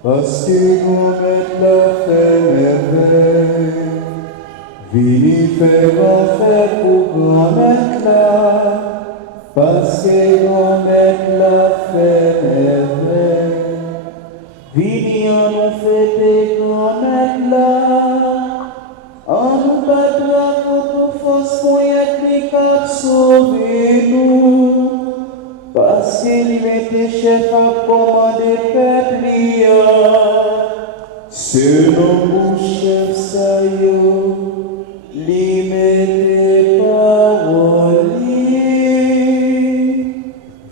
Parce que vous êtes la fait merveille, vini faire faire pour grand être là, parce que grand être la fait merveille, vini en nous fêter grand être là, en nous battre contre force pour y être cap sauver nous. Parce qu'il était chef à commander peuple, selon mon chef Sayo, lui mettait parole,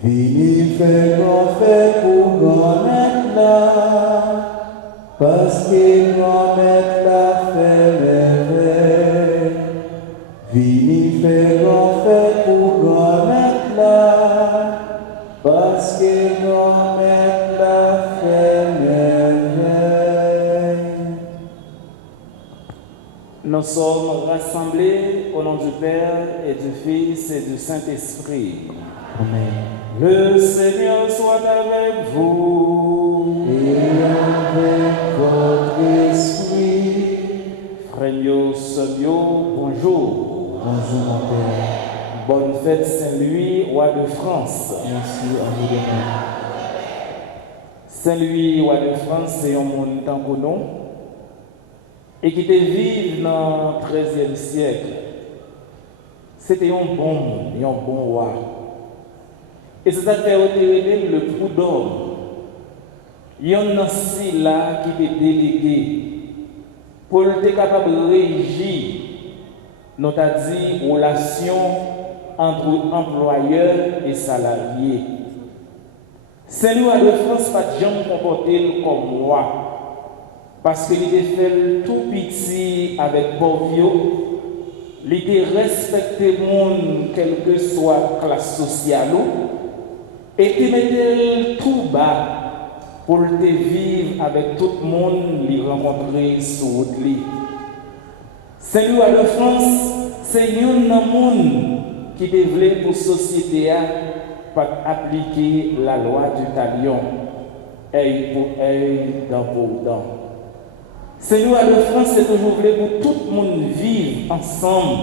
vini faire grand fait pour grand maître là, parce que grand maître l'a fait merveille, vini faire grand fait pour grand maître là. Parce que grand-mère l'a fait merveille. Nous sommes rassemblés au nom du Père et du Fils et du Saint-Esprit. Amen. Le Seigneur soit avec vous. Et avec votre esprit. Frères, sœurs, bonjour. Bonjour mon Père. Bonne fête Saint-Louis, roi de France. Merci à vous de même. Saint-Louis, roi de France, c'est un monde tant que nous. Et qui était vivre dans le XIIIe siècle. C'était un bon roi. Et c'est ça qui a été le prud'homme. Il y a un ancien là qui était délégué pour être capable de régir, notre dit, relation entre employeurs et salariés. Saint-Louis de France n'a jamais comporté comme roi, parce qu'il était fait tout petit avec Borvio, il était respecté le monde, quelle que soit la classe sociale, et il mettait tout bas pour le vivre avec tout le monde, les rencontrer sur route. Saint-Louis de France, c'est un monde qui devait pour la société pour appliquer la loi du talion, œil pour œil, dent pour dent. Saint-Louis de France, c'est toujours voulu pour tout le monde vivre ensemble.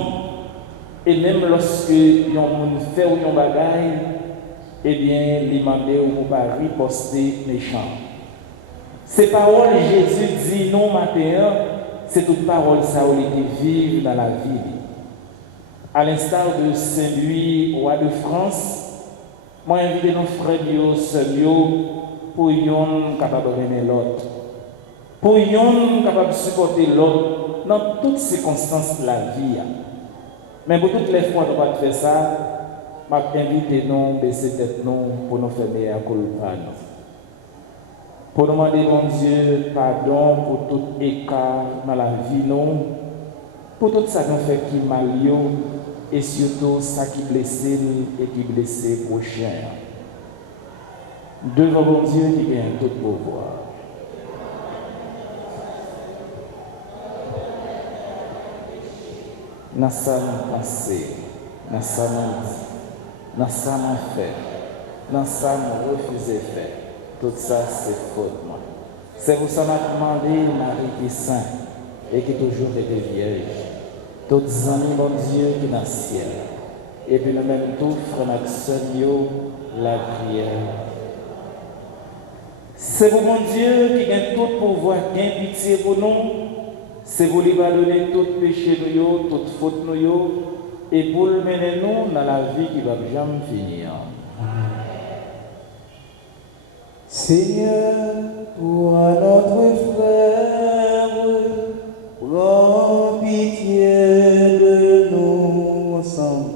Et même lorsque un monde fait ou un bagaille, eh bien, il demandait ou pas riposter méchant. Ces paroles, Jésus dit non matin, c'est toute parole ça où il était vivre dans la vie. À l'instar de Saint-Louis, roi de France, moi invite nos frères et sœurs pour yon capable de mener l'autre. Pour yon capable de supporter l'autre dans toutes circonstances de la vie. Mais pour toutes les fois nous pas faire ça, je invite nous baisser tête nous pour nous faire meilleur culpa. Pour demander mon Dieu pardon pour tout écart dans la vie nous, pour tout ça qu'on fait qui mal et surtout ça qui blessé et qui blessé prochain. Devant mon Dieu qui gagne tout pouvoir. Dans ça nous penser, dans ça nous dit, dans ça nous fait, dans ça nous refuser faire. Tout ça c'est faute moi. C'est pour ça qu'on a demandé Marie qui est sainte et qui toujours était vierge. Tous les amis, mon Dieu, qui est dans le ciel. Et puis nous même tout, frère Maxime, la prière. C'est pour mon Dieu qui a tout pouvoir, qui a pitié pour nous. C'est pour lui pardonner tout péché, nous, toute faute, nous, et pour le mener nous dans la vie qui va jamais finir. Seigneur, toi notre frère, prends pitié de nous ensemble.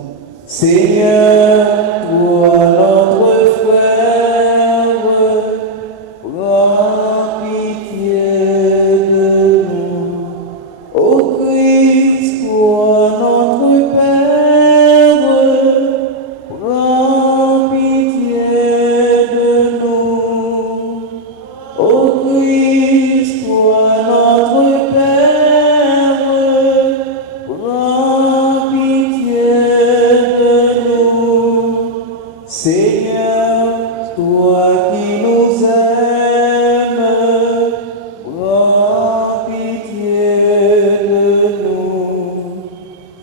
Seigneur, toi notre frère, prends pitié de nous. Ô Christ, toi notre Père, prends pitié de nous. Ô Christ, toi notre Père, prends pitié de nous. Seigneur, toi qui nous aimes, prends pitié de nous.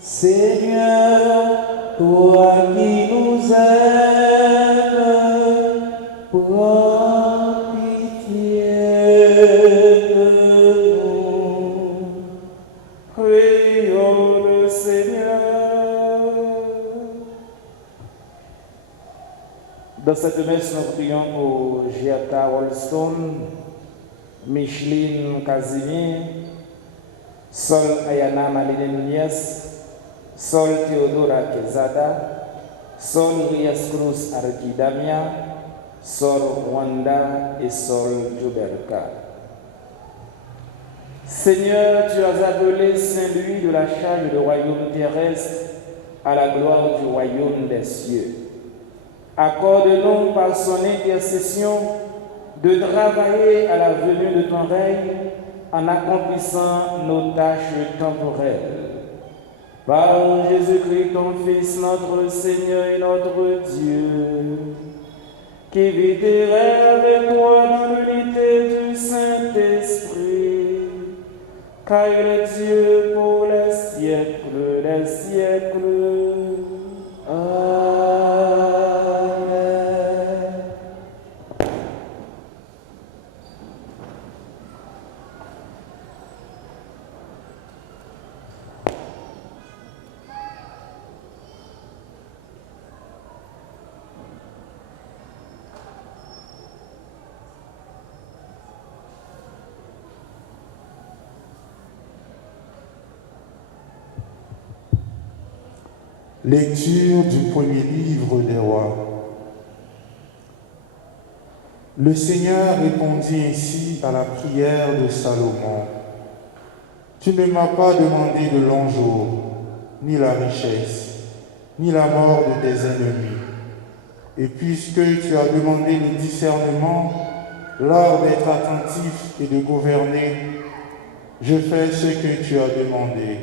Seigneur, toi qui nous aimes, prends pitié de nous. Prions le Seigneur. Dans cette messe, nous prions pour Giata Wolstone, Micheline Casimir, Sol Ayana Maline Nunez, Sol Theodora Quezada, Sol Rias Cruz Arquidamia, Sol Wanda et Sol Joberka. Seigneur, tu as appelé Saint-Louis de la charge du royaume terrestre à la gloire du royaume des cieux. Accorde-nous par son intercession de travailler à la venue de ton règne en accomplissant nos tâches temporelles. Par Jésus-Christ, ton Fils, notre Seigneur et notre Dieu, qui vit et règne avec toi dans l'unité du Saint-Esprit, car il est Dieu pour les siècles des siècles. Amen. Lecture du premier livre des rois. Le Seigneur répondit ainsi à la prière de Salomon. Tu ne m'as pas demandé de longs jours, ni la richesse, ni la mort de tes ennemis. Et puisque tu as demandé le discernement, l'art d'être attentif et de gouverner, je fais ce que tu as demandé.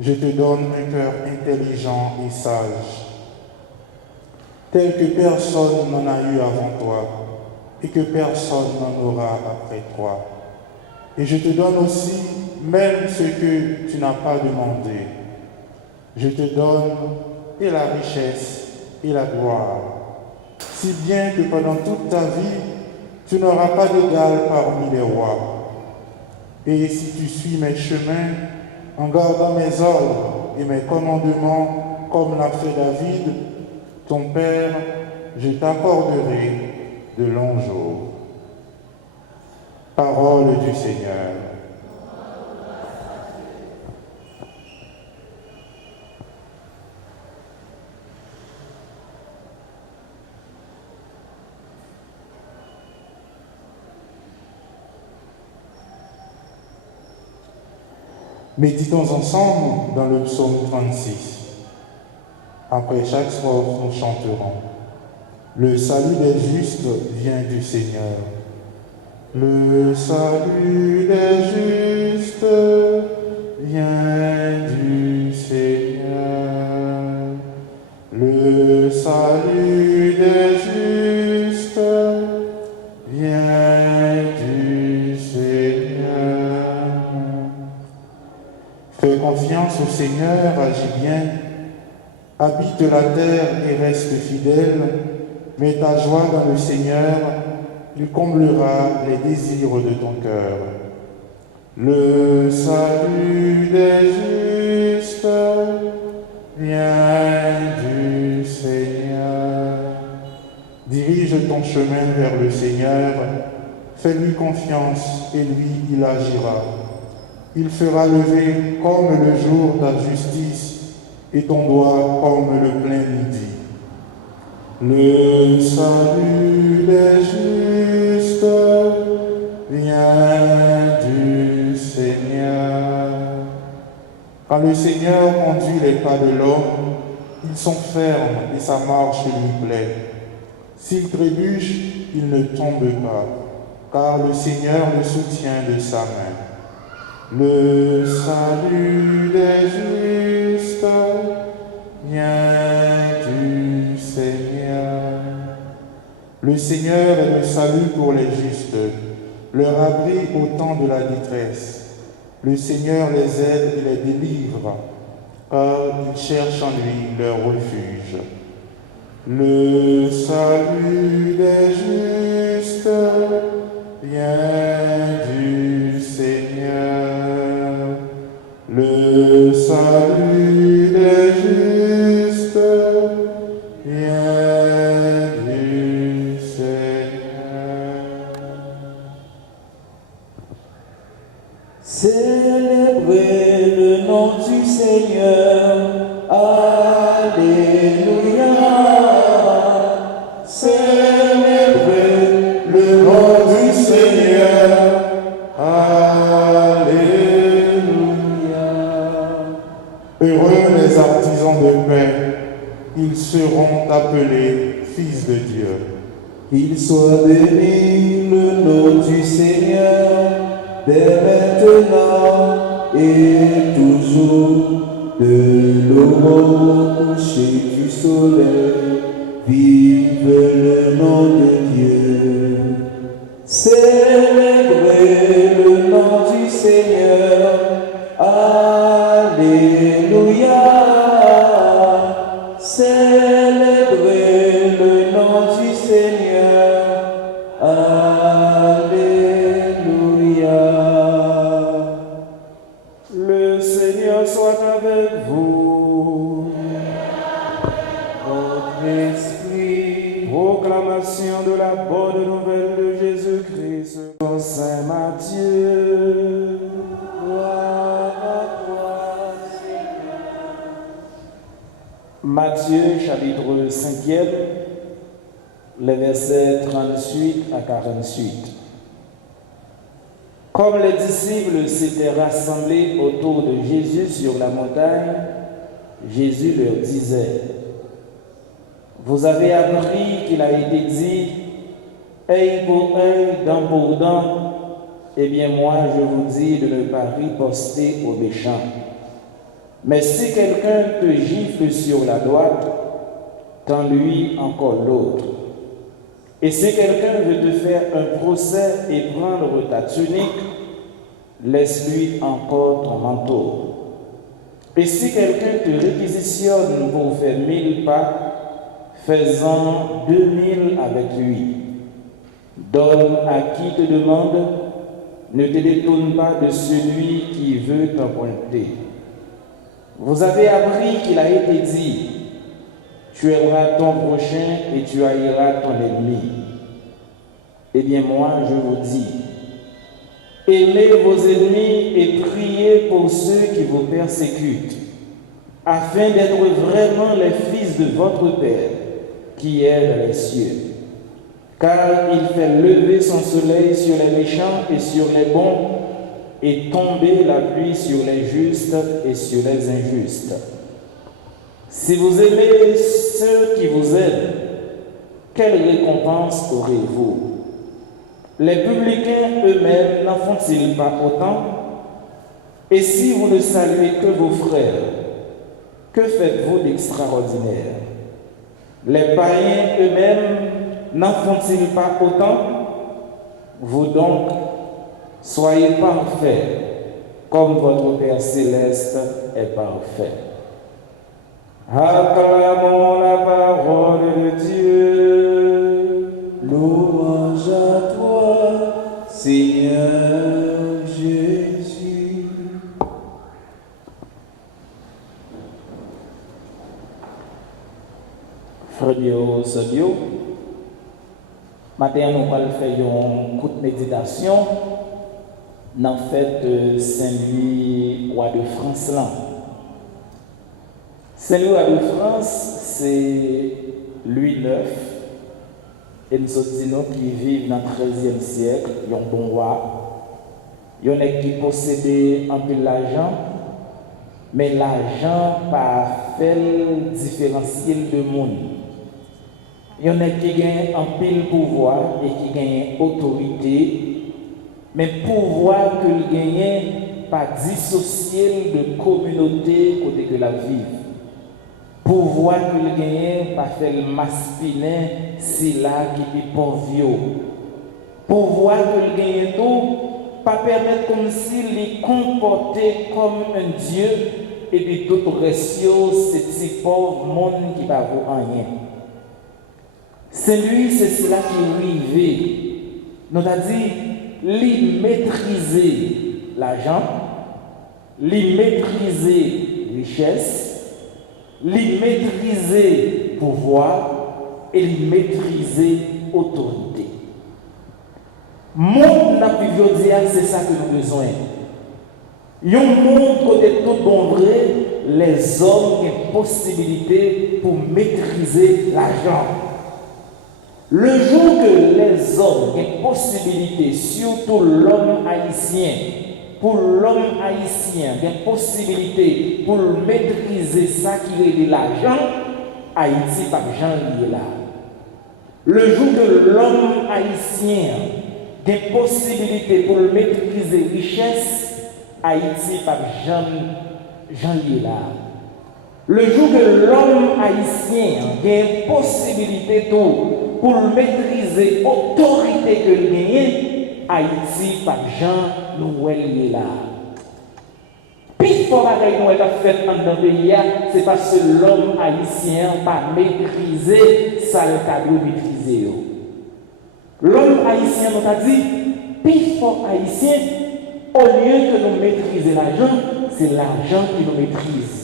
Je te donne un cœur intelligent et sage, tel que personne n'en a eu avant toi, et que personne n'en aura après toi. Et je te donne aussi même ce que tu n'as pas demandé. Je te donne et la richesse et la gloire, si bien que pendant toute ta vie, tu n'auras pas d'égal parmi les rois. Et si tu suis mes chemins, en gardant mes ordres et mes commandements, comme l'a fait David, ton père, je t'accorderai de longs jours. Parole du Seigneur. Méditons ensemble dans le psaume 36. Après chaque strophe, nous chanterons. Le salut des justes vient du Seigneur. Le salut des justes vient du Seigneur. Le salut des justes vient du Seigneur. Fais confiance au Seigneur, agis bien. Habite la terre et reste fidèle. Mets ta joie dans le Seigneur, il comblera les désirs de ton cœur. Le salut des justes vient du Seigneur. Dirige ton chemin vers le Seigneur, fais-lui confiance et lui, il agira. Il fera lever comme le jour ta justice et ton doigt comme le plein midi. Le salut des justes vient du Seigneur. Quand le Seigneur conduit les pas de l'homme, ils sont fermes et sa marche lui plaît. S'il trébuche, il ne tombe pas, car le Seigneur le soutient de sa main. Le salut des justes vient du Seigneur. Le Seigneur est le salut pour les justes, leur abri au temps de la détresse. Le Seigneur les aide et les délivre, car ils cherchent en lui leur refuge. Le salut des justes vient du Seigneur. Le salut des justes vient du Seigneur. Célébrez le nom du Seigneur. Alléluia. Célébrez le nom du Seigneur. Alléluia. Heureux les artisans de paix, ils seront appelés fils de Dieu. Qu'il soit béni le nom du Seigneur, dès maintenant et toujours, de l'aurore au coucher du soleil, vive le nom de Dieu. Célébrez le nom du Seigneur, Alléluia. Célébrez le nom du Seigneur, Alléluia. Le Seigneur soit avec vous. Votre esprit, Proclamation de la bonne nouvelle de Jésus-Christ selon Saint Matthieu. gloire à toi, Seigneur. Matthieu chapitre 5, les versets 38 à 48. Comme les disciples s'étaient rassemblés autour de Jésus sur la montagne, Jésus leur disait: Vous avez appris qu'il a été dit, œil pour œil, dent pour dent. Eh bien moi, je vous dis de ne pas riposter aux méchants. Mais si quelqu'un te gifle sur la droite, tends-lui encore l'autre. Et si quelqu'un veut te faire un procès et prendre ta tunique, laisse-lui encore ton manteau. Et si quelqu'un te réquisitionne pour faire 1000 pas, fais-en 2000 avec lui. Donne à qui te demande, ne te détourne pas de celui qui veut t'emprunter. Vous avez appris qu'il a été dit, tu aimeras ton prochain et tu haïras ton ennemi. Eh bien moi, je vous dis, aimez vos ennemis et priez pour ceux qui vous persécutent, afin d'être vraiment les fils de votre Père qui est dans les cieux. Car il fait lever son soleil sur les méchants et sur les bons, et tomber la pluie sur les justes et sur les injustes. Si vous aimez ceux qui vous aiment, quelle récompense aurez-vous? Les publicains eux-mêmes n'en font-ils pas autant? Et si vous ne saluez que vos frères, que faites-vous d'extraordinaire? Les païens eux-mêmes n'en font-ils pas autant? Vous donc, soyez parfaits, comme votre Père céleste est parfait. Acclamons la parole de Dieu. Louange à toi, Seigneur Jésus. Frère Sabio, Maintenant, nous allons faire une courte méditation dans la fête Saint-Louis, roi de France. Saint-Louis, roi de France, c'est Louis IX. Et nous disons qui vivent dans le XIIIe siècle, ils ont un bon roi. Il y en a qui possédaient un peu d'argent, mais l'argent n'a pas fait différencier de monde. Il y en a qui gagnent un peu de pouvoir et qui gagnent autorité, mais pouvoir que le gagnent pas dissocier de communauté côté que la vie. Pouvoir que le gagnent pas faire le maspiner si là qui est pauvre. Pouvoir que le gagnent tout pas permettre comme s'il est comporté comme un Dieu et puis d'autres ratios, c'est si pauvre monde qui va vous rien. C'est lui, c'est cela qui est arrivé. Nous a dit, lui maîtriser l'argent, lui maîtriser richesse, lui maîtriser pouvoir et lui maîtriser autorité. Monde n'a plus c'est ça que nous avons besoin. Il y a un monde côté tout bon vrai, les hommes ont possibilité pour maîtriser l'argent. Le jour que les hommes ont possibilité, surtout l'homme haïtien, pour l'homme haïtien, ont possibilité pour maîtriser ça qui est de l'argent, Haïti pas jamais là. Le jour que l'homme haïtien des possibilités pour maîtriser richesse, Haïti pas jamais là. Le jour que l'homme haïtien a des possibilités pour maîtriser l'autorité que le gagne, Haïti pas jamais là. Puis pour que nous avons fait dans le pays, c'est parce que l'homme haïtien n'a pas maîtrisé ça le cadre maîtrisé. L'homme haïtien nous a dit, puis fort haïtien, au lieu que nous maîtriser l'argent, c'est l'argent qui nous maîtrise.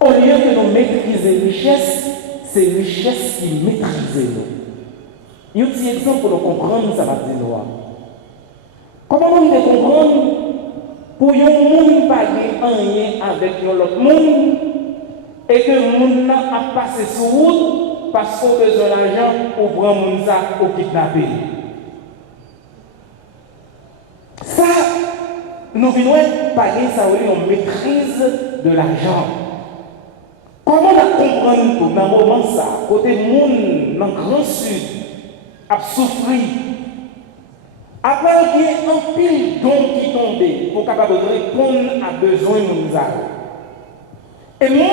Au lieu que nous maîtriser richesse, c'est richesse qui maîtrise nous. Il y a un petit exemple pour nous comprendre, ça va dire nous. Comment nous devons comprendre pour que le monde ne pas rien avec l'autre monde et que le monde n'a pas passé sur route parce qu'on a besoin d'argent pour prendre mon sac au kidnapper. Ça, nous venons parler, ça veut dire une maîtrise de l'argent. Comment on comprendre tout dans le moment ça, côté monde dans le Grand Sud, a souffert. Après, il y a un pile don qui tombe pour capable de répondre à besoin de nous. Et les gens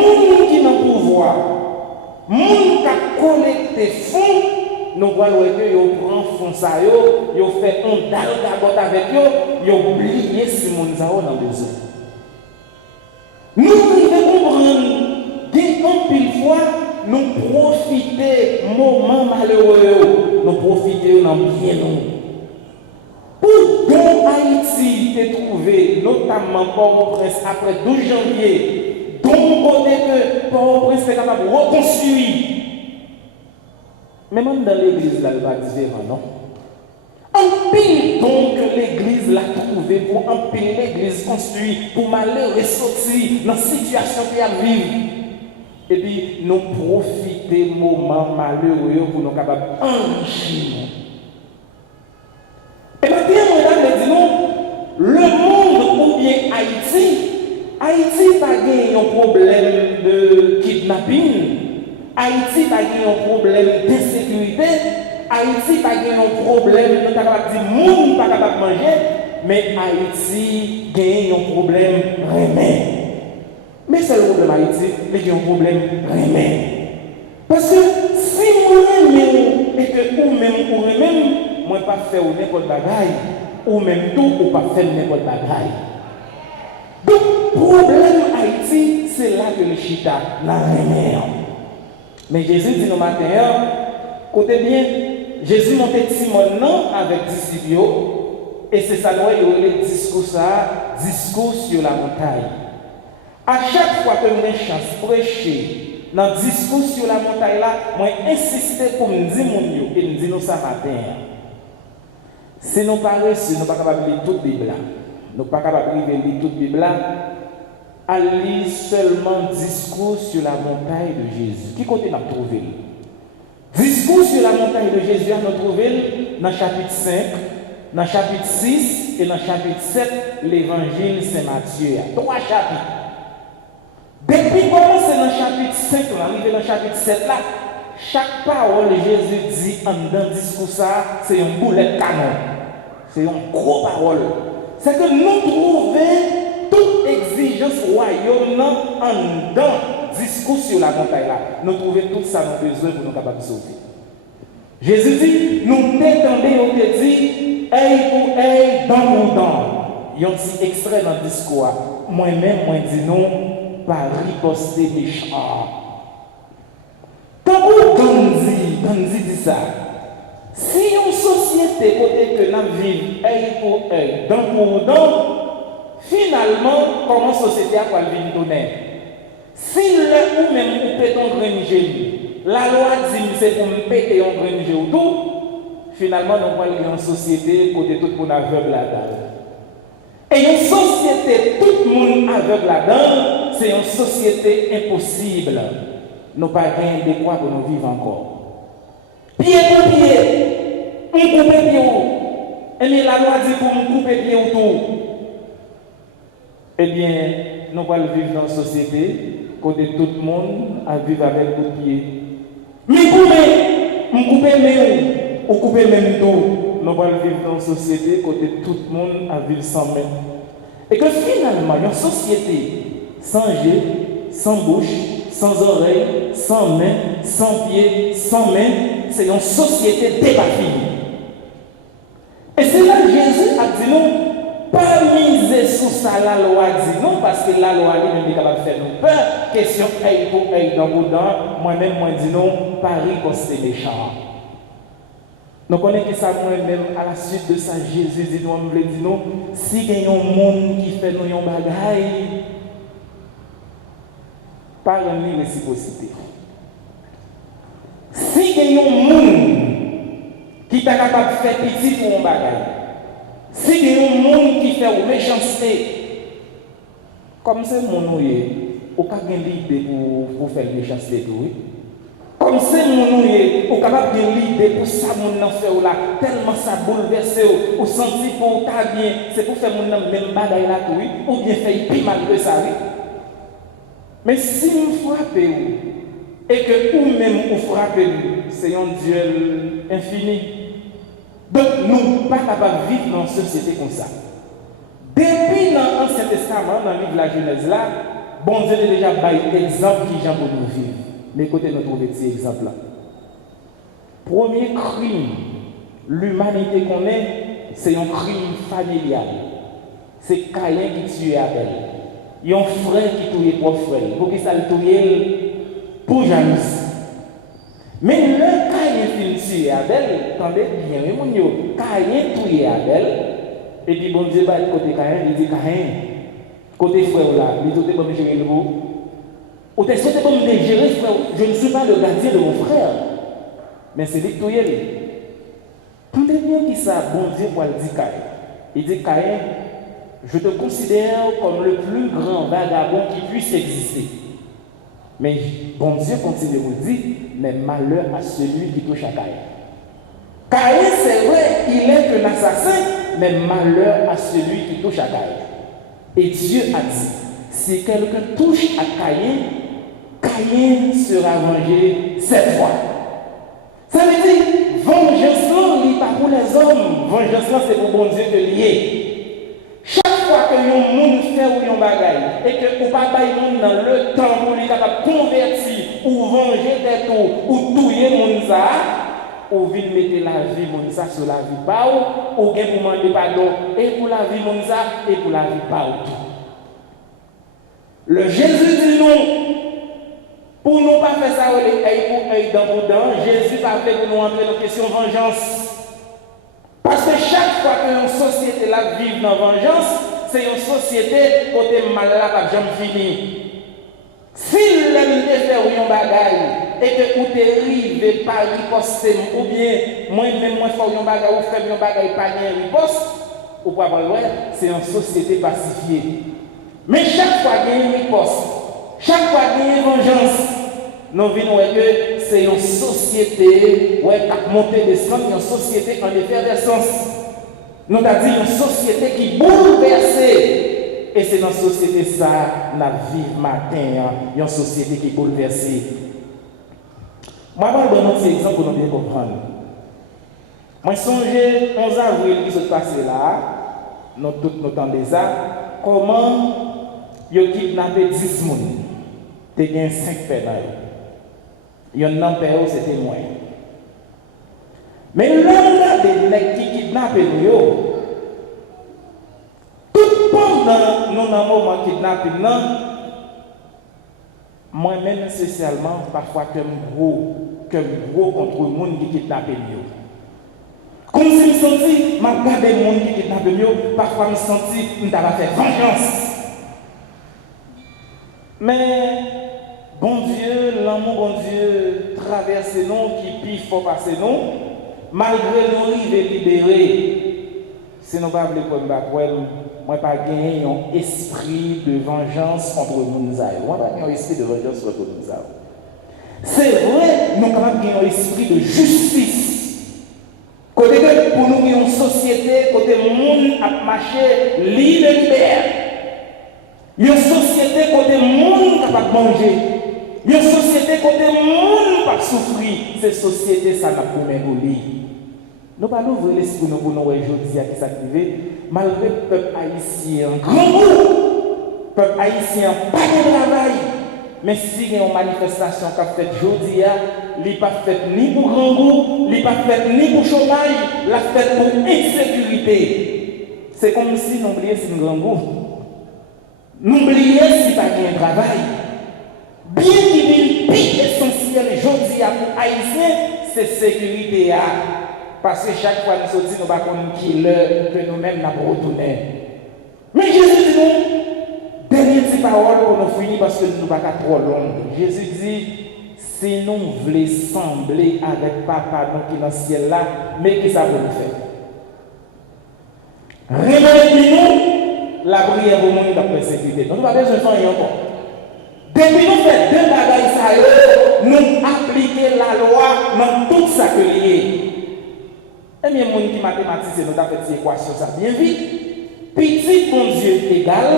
qui ont le pouvoir, les gens qui ont collecté fonds, nous voyons qu'ils prennent fonds, ils font un dalle avec eux, ils ont oublié si les gens ont besoin. Nous devons comprendre qu'un pile fois, nous profiter du moment malheureux, nous profiter dans bien nous. Pour dont Haïti est trouvé, notamment Port-au-Prince, après 12 janvier, dont côté que Port-au-Prince est capable de reconstruire. Mais même dans l'église, là, il va différent, non? Un pile donc que l'église l'a trouvé pour empiler l'église construite, pour malheur ressortir dans la situation qu'il y a à vivre. Et puis, nous profiter du moment malheureux pour nous capables d'enrichir. Et maintenant, mesdames et messieurs, le monde ou bien Haïti n'a pas un problème de kidnapping, Haïti n'a pas un problème d'insécurité, Haïti n'a pas un problème de monde pas capable de manger, mais Haïti a un problème remède. Mais c'est le problème Haïti, il y a un problème remède. Parce que si moi-même et que vous-même, moi pas faire n'importe bagaille ou même tout ou pas faire n'importe bagaille. Donc problème Haïti, c'est là que le chita n'a rien. Mais Jésus dit nos matin, côté bien, Jésus montait Simon non avec disciples et c'est ça le discours sur la montagne. À chaque fois que nous avons chance de prêcher Dans le discours sur la montagne là, moi insister pour me dire mon yo et me dire nous ça matin. Si nous pas reçu, nous pas capable de lire toute Bible là. Nous pas capable de lire toute Bible là. À lire seulement discours sur la montagne de Jésus. Qui côté n'a trouvé? Discours sur la montagne de Jésus, nous trouvons dans le chapitre 5, dans le chapitre 6 et dans le chapitre 7, l'évangile Saint-Matthieu. 3 chapitres. Depuis commencer dans le chapitre 5, on arrive dans le chapitre 7 là, chaque parole Jésus dit en dans le discours ça, c'est un boulet canon. C'est une grosse parole. C'est que nous trouvons toute exigence royaume en dans discours sur la montagne là. Nous trouvons tout ça nous besoin pour nous capables de sauver. Jésus dit, nous t'étendons, on te dit, œil pour œil, dent pour dent. Il y a un petit extrait dans le discours. Moi-même, moi dis non, par riposter méchant. Quand Gandhi dit ça, si une société côté que nous vivons œil pour œil, dent pour dent, finalement, comment la société a vivre tonnerre? Si le ou même ou pète un grain de génie, la loi dit c'est pour me péter un grain de génie tout, finalement nous allons une société côté tout le monde aveugle là-dedans. Et une société, tout le monde aveugle là-dedans, c'est une société impossible. Nous pas gagner de quoi pour nous vivre encore. Pied pour pied, on coupe pied ou. Et bien la loi dit pour me couper pied ou tout. Eh bien, nous allons vivre dans une société côté tout le monde à vivre avec deux pieds. Mais couper, couper même ou couper même tout. Nous allons vivre dans une société côté tout le monde à vivre sans main. Et que finalement, une société sans yeux, sans bouche, sans oreille, sans main, sans pied, sans main, c'est une société débattue. Et c'est là que Jésus a dit non. Pas miser sous ça la loi dit non, parce que la loi elle est capable de faire nous peur. Question œil pour œil, dent pour dent. Moi-même, moi dis non, Paris c'est méchant. Nous connaissons que ça moi-même, à la suite de ça, Jésus dit nous, on me dit non, si il y a un monde qui fait nous un bagaille, pas une réciprocité. Si il y a un monde qui est capable de faire petit pour un bagaille, si il y a un monde qui fait une méchanceté, comme c'est mon nom, on n'a pas l'idée pour faire une méchanceté. Comme c'est mon nom, on est capable de l'idée pour ça, mon nom fait là, tellement ça bouleverse, ou senti pour ta bien, c'est pour faire mon nom même bagaille là, ou bien faire plus mal que ça. Mais si vous frappez, et que vous-même vous frappez, c'est un duel infini. Donc, nous ne sommes pas capables de vivre dans une société comme ça. Depuis l'Ancien Testament, dans le livre de la Genèse, là, bon Dieu a déjà donné exemple qui j'aime pour nous vivre. Mais écoutez, nous trouvons ces exemples-là. Premier crime, l'humanité qu'on est, c'est un crime familial. C'est Caïn qui tue Abel. Il y a un frère qui tue propre frère. Pour qu'il s'aille tuer pour jalousie. Mais le Caïn tue Abel, attendez bien, mon Dieu, Caïn tue Abel, et puis bon Dieu va côté Caïn, il dit Caïn, côté frère là, il dit bon gérer le mot. Ou t'es sauté comme me gérer frère, je ne suis pas le gardien de mon frère, mais c'est lui qui tue. Attendez bien qui ça, bon Dieu pour le dire Caïn. Il dit Caïn, je te considère comme le plus grand vagabond qui puisse exister. Mais bon Dieu continue de vous dire, mais malheur à celui qui touche à Caïn. Caïn, c'est vrai, il est un assassin, mais malheur à celui qui touche à Caïn. Et Dieu a dit, si quelqu'un touche à Caïn, Caïn sera vengé 7 fois. Ça veut dire, vengeance n'est pas pour les hommes, vengeance c'est pour bon Dieu de lier. Chaque fois que un monde fait ou un bagaille et que ou pas monde dans le temps pour lui capable convertir ou venger des tours ou tuer monde ça ou vient mettre la vie monde ça sur la vie pas ou bien pour demander pardon et pour la vie monde ça et pour la vie pas tout. Le Jésus dit non. Pour nous pas faire ça œil pour œil, dent pour dent, Jésus pas fait pour nous entrer dans la question de vengeance. Parce que chaque fois qu'une société là vive dans la vengeance, c'est une société côté mal là pas jamais fini. Si l'aime de faire un bagage et que vous arrivez par riposter, ou bien moi-même, moi, faire un bagage ou faire un bagage pas bien riposte, ou pas c'est une société pacifiée. Mais chaque fois qu'il y a une riposte, chaque fois qu'il y a une vengeance, nous venons que c'est une société qui a monté descendre, une société en effervescence. Nous avons dit une société qui bouleversée. Et c'est dans la société ça, la vie matin, une société qui est bouleversée. Moi, je vais vous donner un petit exemple pour nous bien comprendre. Moi, je songe 11 avril qui s'est passé là, nous tous nous entendons ça, comment ils ont kidnappé 10 personnes. Il y a 5 personnes. Il y en a un père, c'était moi. Mais là, des mecs qui kidnappent nous, tout pendant nous dans le moment kidnapping, moi-même spécialement, parfois comme gros contre le monde qui kidnappe nous. Comme si je me sentis, je regarde le monde qui kidnappe nous, parfois je me sentis que je vais faire vengeance. Mais, bon Dieu, l'amour, bon Dieu, traverse nous, qui piffe pour passer nous, malgré nous, il est libéré. Si nous ne voulons pas moi pas gagner un esprit de vengeance contre nous. Moi pas gagner un esprit de vengeance contre nous. C'est vrai, nous avons gagner un esprit de justice. Côté que pour nous une société, côté le monde a marché libre et libère. Une société côté le monde capable de manger. Une société côté le monde pas souffrir. Cette société ça n'a pas de nous pas ouvrir l'esprit pour nous aujourd'hui à qui s'activer, malgré le peuple haïtien, grand goût, peuple haïtien, pas de travail. Mais si il y a une manifestation qui a fait aujourd'hui, il n'est pas fait ni pour grand goût, il n'est pas fait ni pour chômage, il a fait pour insécurité. C'est comme si nous oublions si grand goût. Nous oublions si pas de travail. Bien qu'il y ait plus essentiel aujourd'hui pour haïtien, c'est sécurité. Parce que chaque fois nous sortons, nous ne savons pas qui l'heure que nous-mêmes nous retournons. Mais Jésus dit nous, dernière petite parole pour nous finir parce que nous ne sommes pas trop longs. Jésus dit, si nous voulons sembler avec Papa qui est dans le ciel là, mais qui ça va nous faire? Réveillez-nous la prière pour nous dans la persécution. Nous n'avons pas besoin de faire encore. Depuis nous faisons deux bagailles, nous appliquons la loi dans tout ça que lié. Et bien, les gens qui mathématiciens, nous avons fait cette équation ça bien vite. Petit bon Dieu égal,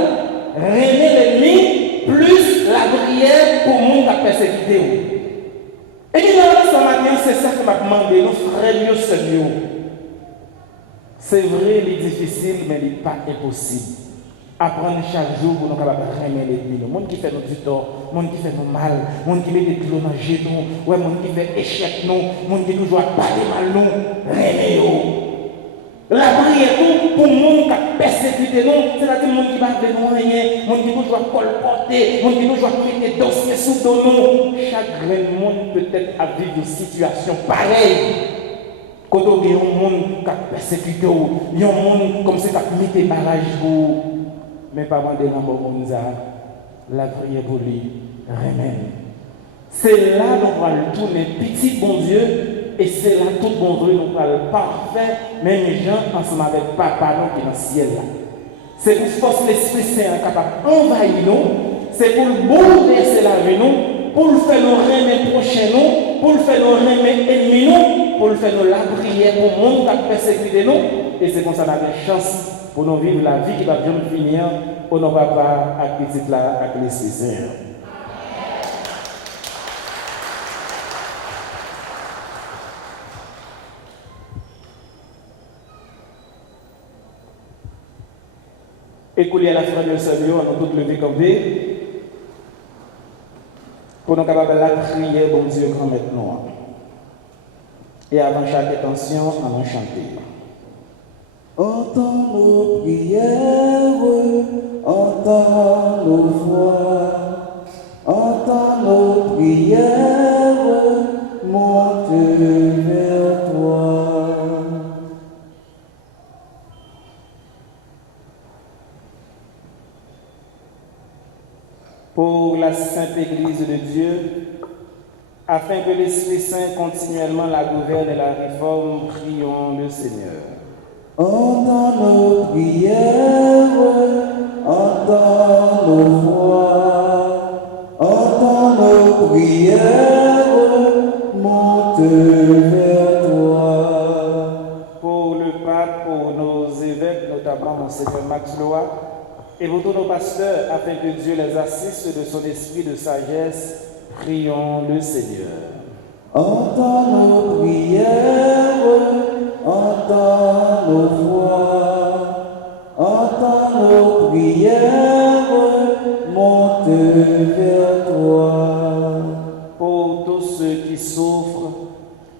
remet l'ennemi plus la prière pour le monde qui a persécuté. Et bien, ce matin, c'est ça que m'a demandé, nous frères, nous seuls. C'est vrai, il est difficile, mais il n'est pas impossible. Apprendre chaque jour pour nous capables de remettre l'ennemi. Le monde qui fait nous du tort, le monde qui fait nous mal, le monde qui met des kilos dans les genoux, le monde qui fait échec nous, le monde qui toujours pas de mal nous, remet. La prière pour le monde qui a persécuté nous, c'est-à-dire le monde qui va faire nous rien, le monde qui toujours colporter, le monde qui toujours mettre des dossiers sous nous. Chaque monde peut-être a vécu une situation pareille. Quand on a un monde qui a persécuté, il y a un monde comme ça qui a mis des barrages pour. Mais pas demander la prière pour lui, remède. C'est là nous allons tourner petit bon Dieu, et c'est là tout bon Dieu nous allons parfait, même les gens ensemble avec Papa nous qui est dans le ciel là. C'est pour force l'Esprit Saint capable d'envahir nous, c'est pour bouleverser la vie nous, pour le faire nous remettre prochain nous, pour le faire nous remettre ennemi nous, pour le faire nous la prière pour le monde qui a persécuté nous, et c'est comme ça qu'on a une chance. Pour nous vivre la vie qui va bien finir, on ne va pas à petite là, avec les Césaires. Écoutez à la frère de Samuel, on a tous levé comme des pour nous capables de la prière, bon Dieu, grand maintenant. Et avant chaque intention, on va chanter. Entends nos prières, entends nos voix, entends nos prières, monte vers toi. pour la Sainte Église de Dieu, afin que l'Esprit Saint continuellement la gouverne et la réforme, prions le Seigneur. Entends nos prières, entends nos voix, entends nos prières, monte vers toi. Pour le pape, pour nos évêques, notamment Monseigneur Max Loa, et pour tous nos pasteurs, afin que Dieu les assiste de son esprit de sagesse, prions le Seigneur. Entends nos prières, entends nos voix, entends nos prières, monte vers toi. Pour tous ceux qui souffrent,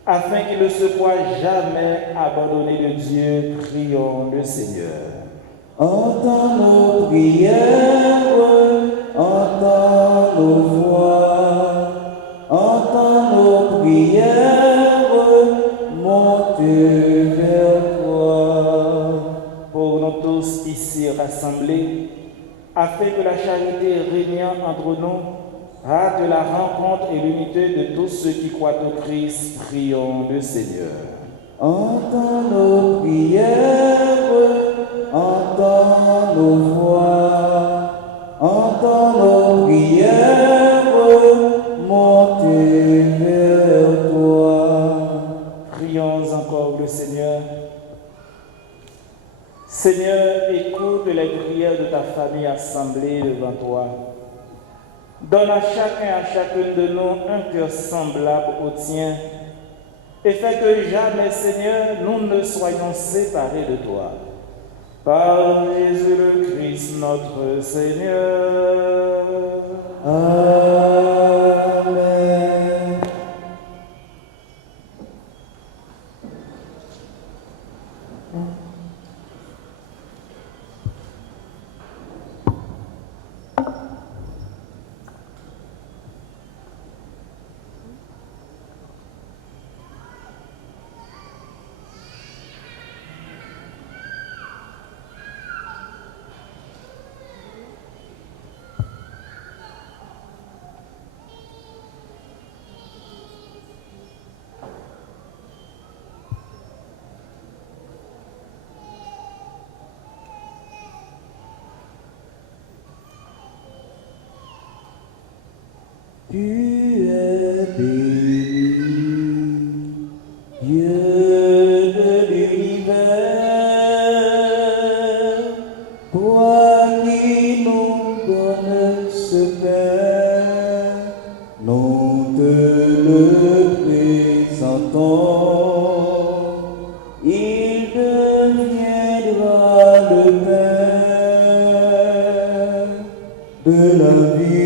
afin qu'ils ne se croient jamais abandonnés de Dieu, prions le Seigneur. Entends nos prières, entends nos voix, entends nos prières, monte vers toi. Pour nous tous ici rassemblés, afin que la charité régnant entre nous hâte la rencontre et l'unité de tous ceux qui croient au Christ, prions le Seigneur. Entends nos prières, entends nos voix, entends nos prières, monte vers toi. Prions encore le Seigneur. Seigneur, écoute les prières de ta famille assemblée devant toi. Donne à chacun et à chacune de nous un cœur semblable au tien et fais que jamais, Seigneur, nous ne soyons séparés de toi. Par Jésus le Christ, notre Seigneur. Amen. Tu es béni, Dieu de l'univers, toi qui nous donnes ce pain, nous te le présentons, il deviendra le pain de la vie.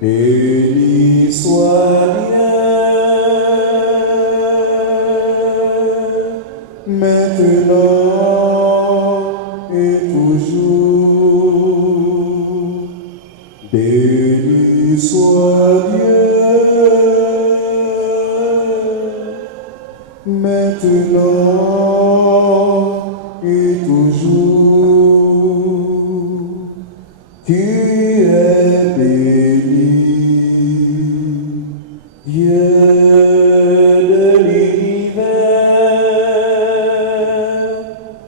Béni soit Dieu, maintenant et toujours. Béni soit Dieu, maintenant et toujours. Tu es béni, Dieu de l'univers,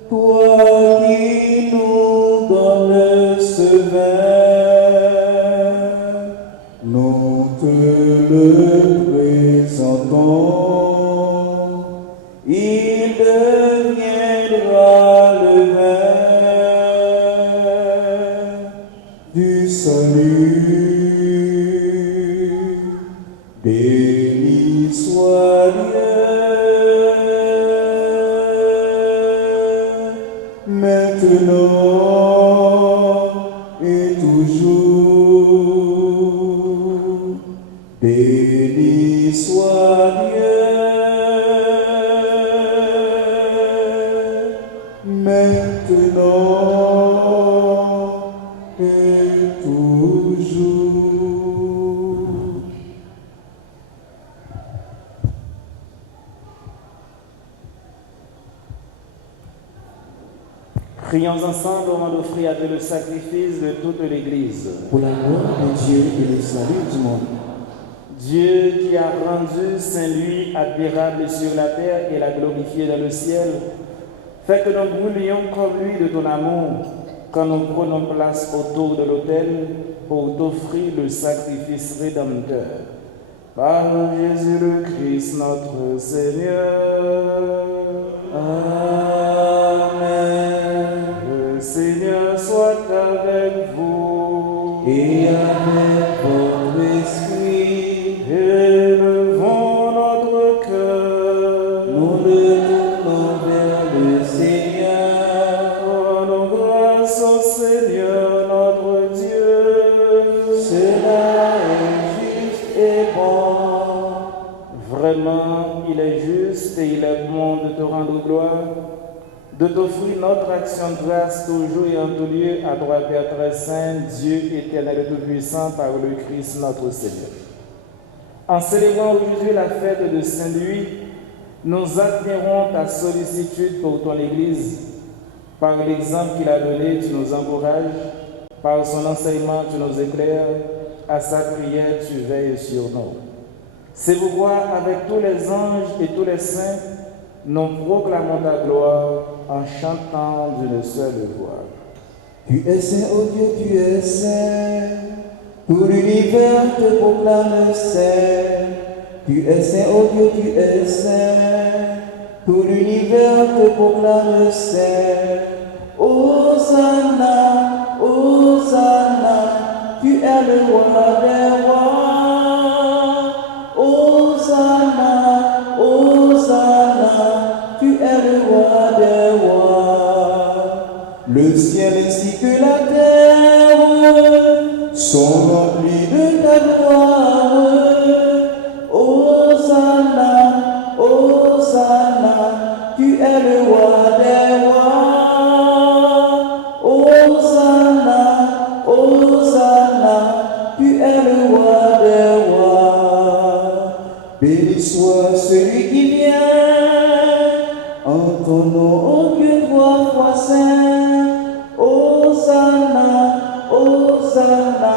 toi qui nous donnes ce vin, nous te le présentons, il deviendra le vin du salut. Béni soit Dieu, maintenant et toujours. Béni soit Dieu, maintenant et toujours. Prions ensemble au moment d'offrir à Dieu le sacrifice de toute l'Église. Pour la gloire de Dieu et le salut du monde. Dieu qui a rendu Saint-Louis admirable sur la terre et l'a glorifié dans le ciel, fais que nous brûlions comme lui de ton amour quand nous prenons place autour de l'autel pour t'offrir le sacrifice rédempteur. Par Jésus le Christ notre Seigneur. Amen. Le Seigneur soit avec vous. Et avec votre esprit, Élevons notre cœur. nous le tournons vers le Seigneur. Rendons grâce au Seigneur notre Dieu. Cela est juste et bon. Vraiment, il est juste et il est bon de te rendre gloire, de t'offrir notre action de grâce toujours et en tout lieu à toi, Père très saint, Dieu éternel et tout-puissant, par le Christ notre Seigneur. En célébrant aujourd'hui la fête de Saint-Louis, nous admirons ta sollicitude pour ton Église. Par l'exemple qu'il a donné, tu nous encourages. Par son enseignement, tu nous éclaires. À sa prière, tu veilles sur nous. C'est pourquoi, avec tous les anges et tous les saints, nous proclamons ta gloire en chantant d'une seule voix. Tu es saint, ô Dieu, tu es saint. Tout l'univers te proclame saint. Tu es saint, ô Dieu, tu es saint. Tout l'univers te proclame saint. Hosanna, Hosanna, tu es le roi des rois. Hosanna, Hosanna, tu es le roi des rois. Le ciel ainsi que la terre sont remplis de ta gloire. Hosanna, Hosanna, tu es le roi des rois. Hosanna, Hosanna, tu es le roi des rois. Béni soit celui qui vient en ton nom, ô Dieu, trois fois saint. Hosanna, Hosanna,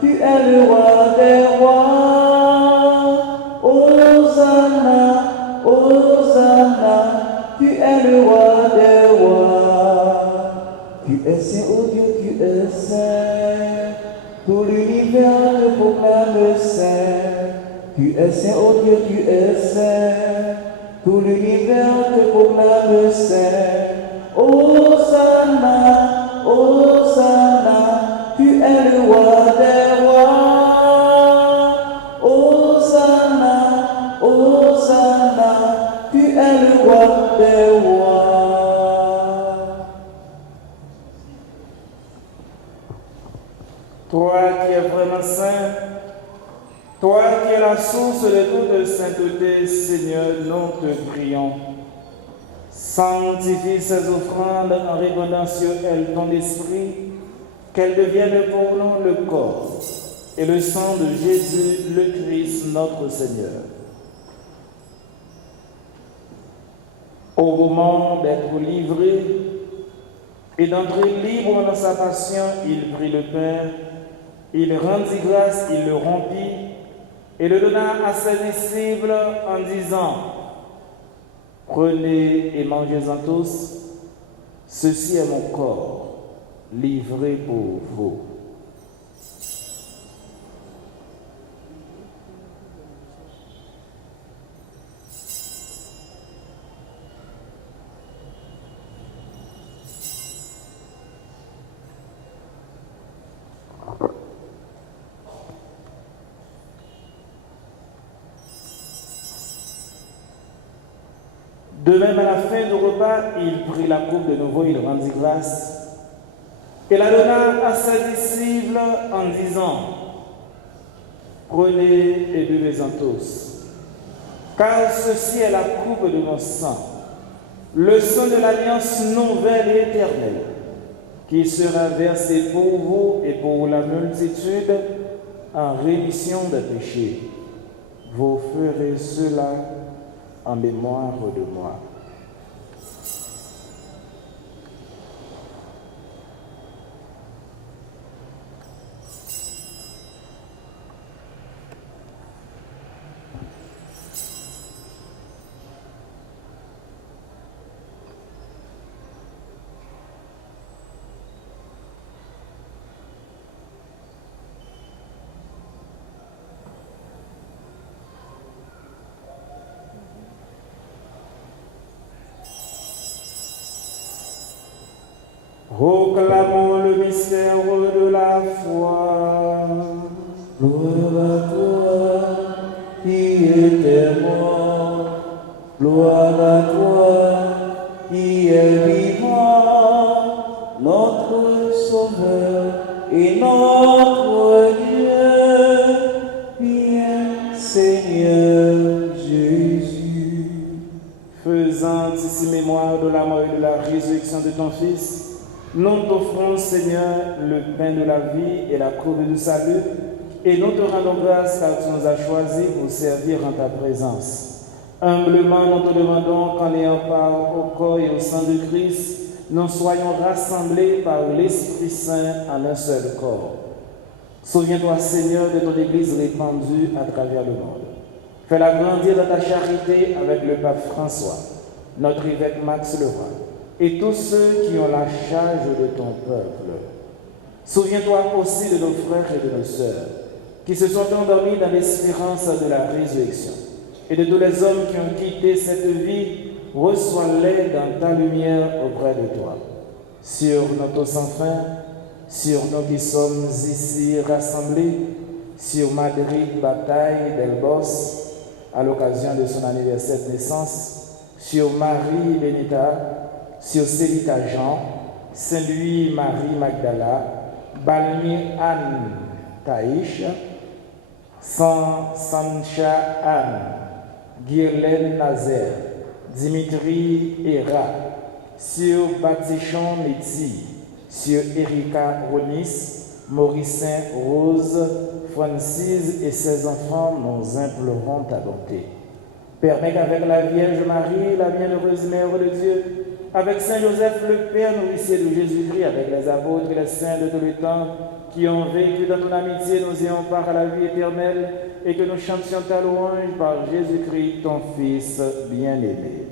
tu es le roi des rois. Hosanna, Hosanna, tu es le roi des rois. Tu es saint, ô Dieu, tu es saint. Tout l'univers te proclame saint. Tu es saint, ô Dieu, tu es saint. Tout l'univers te proclame saint. Hosanna, Hosanna, tu es le roi des rois. Hosanna, Hosanna, tu es le roi des rois. Toi qui es vraiment saint, toi qui es la source de toute sainteté, Seigneur, nous te prions. Sanctifie ces offrandes en répandant sur elles ton esprit, qu'elles deviennent pour nous le corps et le sang de Jésus, le Christ, notre Seigneur. Au moment d'être livré et d'entrer libre dans sa passion, il prit le pain, il rendit grâce, il le rompit et le donna à ses disciples en disant: prenez et mangez-en tous, ceci est mon corps, livré pour vous. De même, à la fin du repas, il prit la coupe de nouveau, il rendit grâce et la donna à ses disciples en disant: prenez et buvez-en tous, car ceci est la coupe de mon sang, le sang de l'alliance nouvelle et éternelle, qui sera versé pour vous et pour la multitude en rémission des péchés. Vous ferez cela en mémoire de moi. Proclamons le mystère de la foi. Gloire à toi qui étais mort, gloire à toi qui est vivant, notre Sauveur et notre Dieu, bien Seigneur Jésus. Faisant ici mémoire de la mort et de la résurrection de ton Fils, nous t'offrons, Seigneur, le pain de la vie et la coupe du salut, et nous te rendons grâce car tu nous as choisis pour servir en ta présence. Humblement, nous te demandons qu'en ayant part au corps et au sang de Christ, nous soyons rassemblés par l'Esprit Saint en un seul corps. Souviens-toi, Seigneur, de ton Église répandue à travers le monde. Fais-la grandir dans ta charité avec le pape François, notre évêque Max Leroy, et tous ceux qui ont la charge de ton peuple. Souviens-toi aussi de nos frères et de nos sœurs, qui se sont endormis dans l'espérance de la résurrection, et de tous les hommes qui ont quitté cette vie, reçois-les dans ta lumière auprès de toi. Sur nos tous sans fin, sur nous qui sommes ici rassemblés, sur Madrid Bataille d'Elbos, à l'occasion de son anniversaire de naissance, sur Marie Benita, sur Célita Jean, Saint-Louis Marie Magdala, Balmi Anne Taïch, Sancha Anne, Guirlaine Nazaire, Dimitri Hera, sur Batichon Métis, sur Erika Ronis, Mauricin Rose, Francis et ses enfants, nous implorons ta bonté. Permets qu'avec la Vierge Marie, la bienheureuse Mère de Dieu, avec Saint Joseph, le Père nourricier de Jésus-Christ, avec les apôtres et les saints de tous les temps, qui ont vécu dans ton amitié, nous ayons part à la vie éternelle, et que nous chantions ta louange par Jésus-Christ, ton Fils bien-aimé.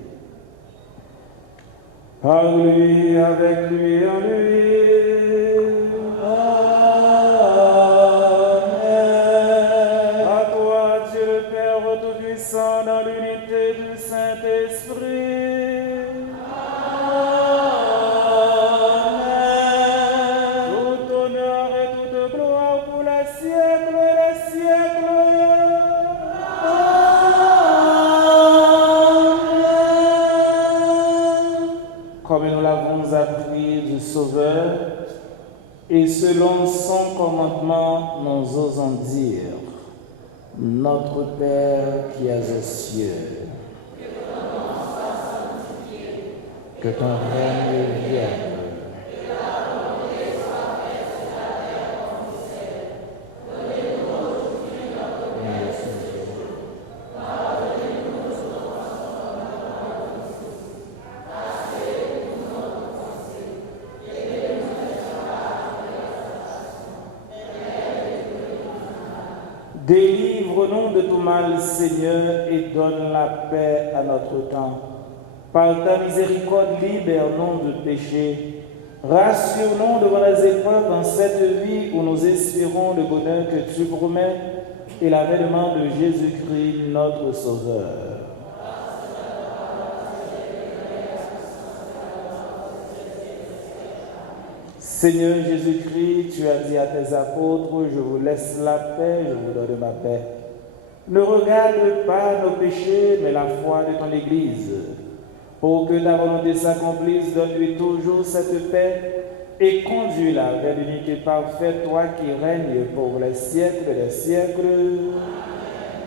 Par lui, avec lui, en lui. Amen. À toi, Dieu le Père Tout-Puissant, dans l'unité du Saint-Esprit. Comme nous l'avons appris du Sauveur, et selon son commandement, nous osons dire, Notre Père qui es aux cieux, que ton règne vienne. Délivre-nous de tout mal, Seigneur, et donne la paix à notre temps. Par ta miséricorde, libère-nous de péché. Rassure-nous devant les épreuves dans cette vie où nous espérons le bonheur que tu promets et l'avènement de Jésus-Christ, notre Sauveur. Seigneur Jésus-Christ, tu as dit à tes apôtres, je vous laisse la paix, je vous donne ma paix. Ne regarde pas nos péchés, mais la foi de ton Église. Pour que ta volonté s'accomplisse, donne-lui toujours cette paix et conduis-la vers l'unité parfaite, toi qui règnes pour les siècles des siècles.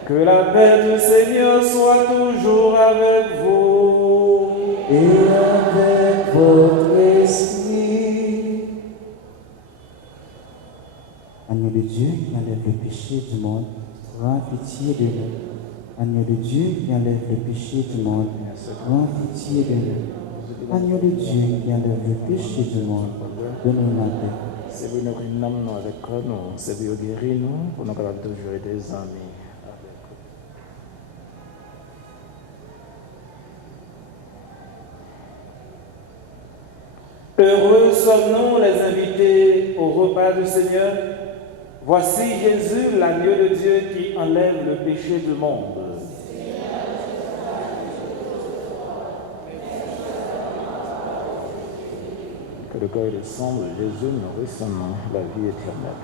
Que la paix du Seigneur soit toujours avec vous. Et avec votre esprit. Agneau de Dieu qui enlève le péché du monde, prends pitié de nous. Agneau de Dieu qui enlève le péché du monde, prends pitié de nous. Agneau de Dieu qui enlève le péché du monde, donne-nous la paix. C'est vous nous nommons avec nous, c'est vous guérir nous, pour nous capables toujours être des amis. Heureux sommes-nous les invités au repas du Seigneur. Voici Jésus, l'agneau de Dieu qui enlève le péché du monde. que le corps et le sang de Jésus nourrissent la vie éternelle.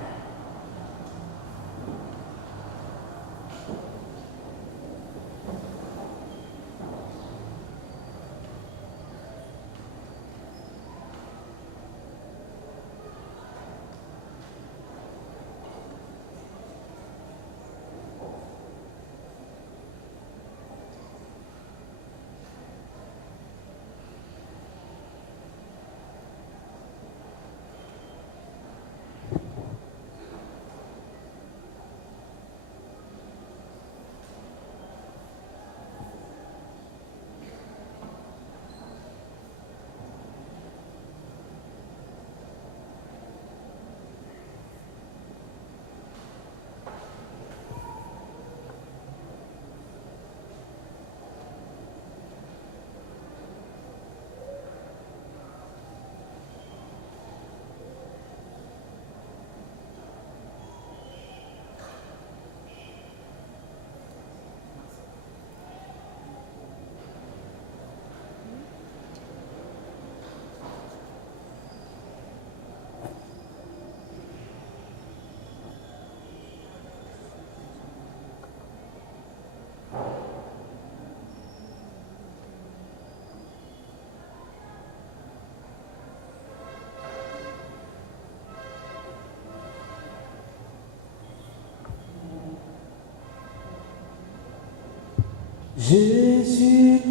Jésus-Christ,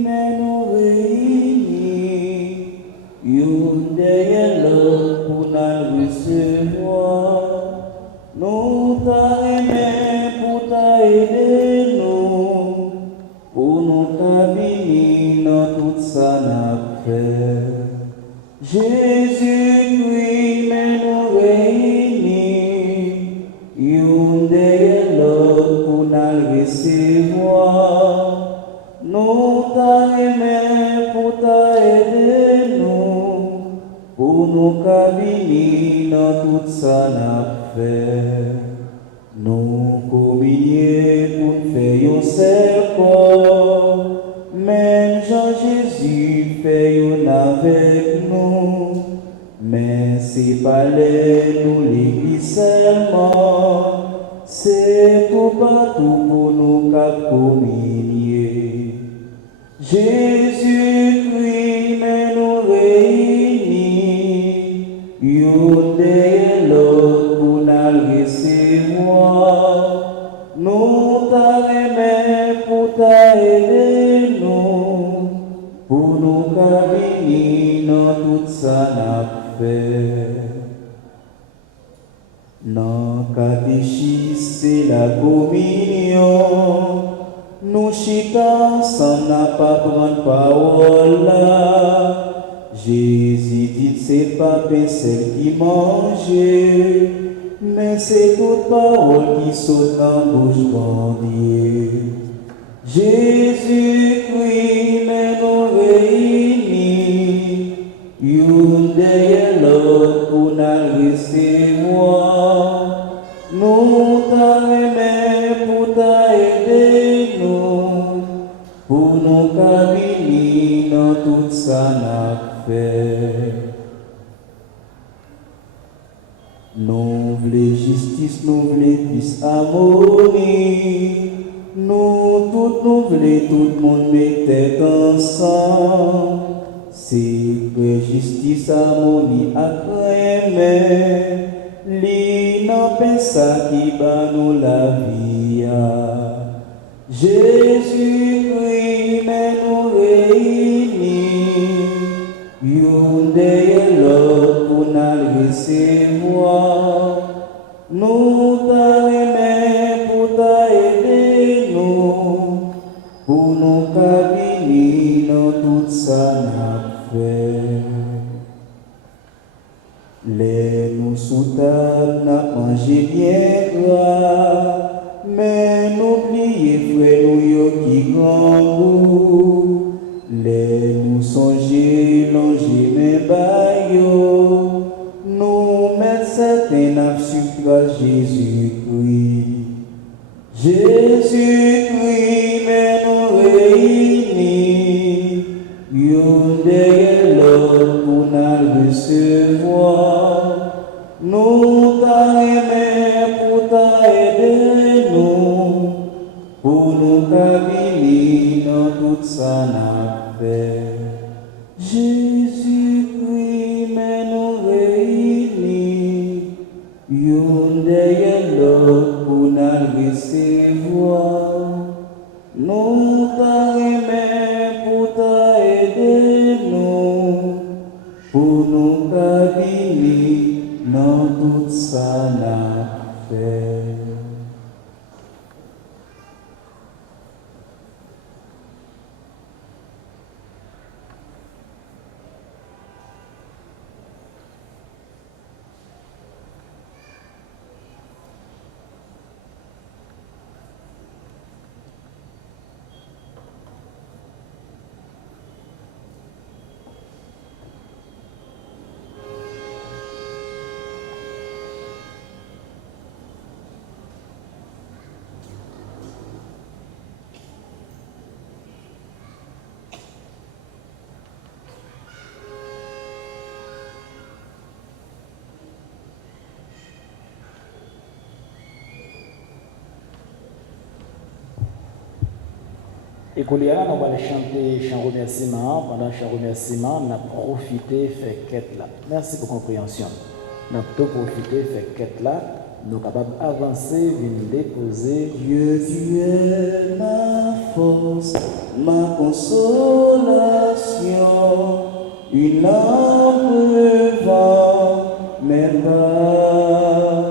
mais nous réunis, une derrière l'autre pour nous recevoir. Nous t'aimons pour t'aider nous, pour nous cabiner dans tout ça n'a fait. Jésus-Christ, mais nous réunis, une derrière l'autre pour nous recevoir. Nous t'aimons pour t'aider nous, pour nous cabiner dans tout ça n'a fait. Nous communier pour faire un seul corps, même Jean-Jésus fait un avec nous, mais c'est pas nous l'église seulement, c'est tout partout pour nous cap communier. Jésus-Christ, mais nous réunis, une derrière l'autre pour nous recevoir. Nous t'aimons pour t'aider nous, pour nous cabiner dans tout ça n'a fait. Dans catéchisme, c'est la communion. Nous chita ensemble n'a pas prendre parole là. Jésus dit c'est pas celle qui mange, mais c'est toute parole qui saute en bouche bandée. Jésus-Christ, mais nous réunis, une derrière l'autre pour nous recevoir. Nous t'aimons pour t'aider nous, pour nous cabiner dans tout ça n'a fait. Nous voulons justice, nous voulons plus harmonie, nous toutes nous voulons tout le monde mettre ensemble. C'est que justice, harmonie, après li n'empêche ça qui bat nous la vie. Jésus-Christ, mais nous réunis, une derrière l'autre pour nous recevoir. Nous t'aimons pour t'aider nous, pour nous cabiner dans tout ça n'a fait. Les nous soutables n'a mangé bien gras, mais n'oubliez frère nous yo qui grand goût. Les nous songer longer mes baillots, nous mettre certains sur Jésus-Christ. Jésus-Christ, mais nous réunis, une derrière l'autre pour nous tout ça n'a fait. Jésus-Christ, mais nous réunis, yon derrière l'autre pour nous recevoir. Nous t'arrêtons pour t'aider, nous, pour nous cabiner dans tout ça n'a fait. Et Goliath, on va chanter chant remerciement. Pendant le chant remerciement, on a profité de faire quête là. Merci pour la compréhension. On a tout profité de faire quête là. Nous sommes capables d'avancer, de déposer. Dieu, tu es ma force, ma consolation, une lampe devant mes pas.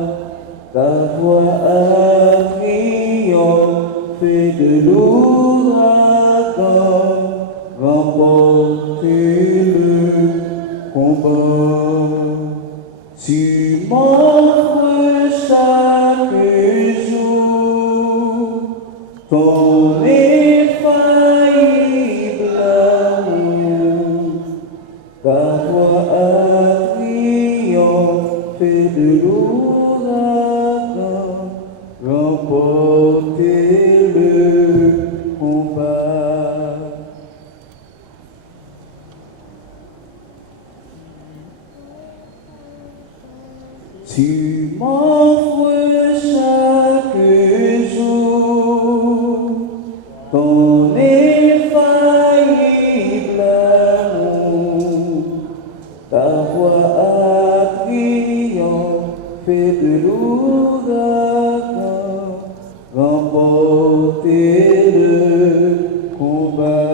Ta voix a triomphé de l'ouragan, remporté le combat. Tu m'offres chaque jour ton infaillible amour. Ta voix a triomphé de l'ouragan, remporté le combat. Tu m'offres chaque jour ton infaillible amour. Ta voix a triomphé de l'ouragan, remporté le combat.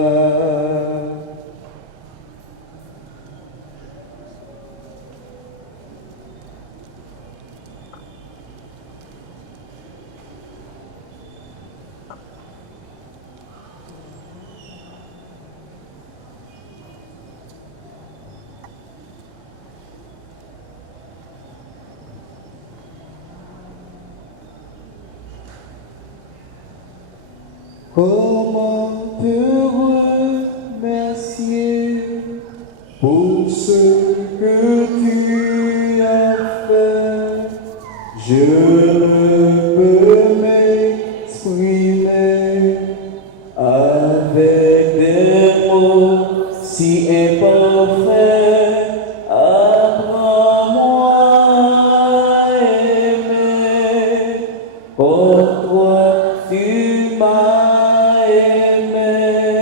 Comment te remercier pour ce que tu as fait? Je ne peux m'exprimer avec des mots si imparfaits. Apprends-moi à aimer. Pour toi, tu m'as aimé.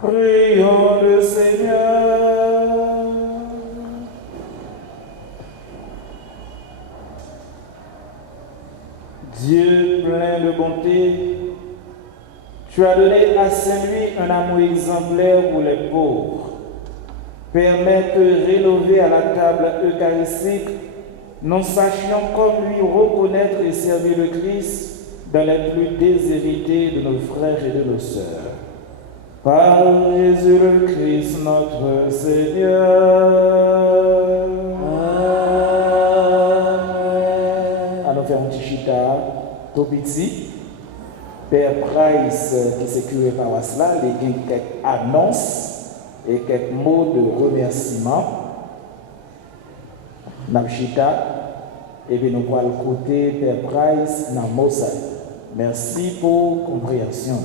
Prions le Seigneur. Dieu plein de bonté, tu as donné à Saint-Louis un amour exemplaire pour les pauvres. Permets de rénover à la table eucharistique, nous sachions comme lui reconnaître et servir le Christ dans les plus déshérités de nos frères et de nos sœurs. Par Jésus le Christ, notre Seigneur. Amen. Allons faire un petit chita, tout petit. Père Price, qui s'est curé par cela, il y a quelques annonces et quelques mots de remerciement. Namchita, et puis nous allons écouter Père Price dans Mossa. Merci pour compréhension.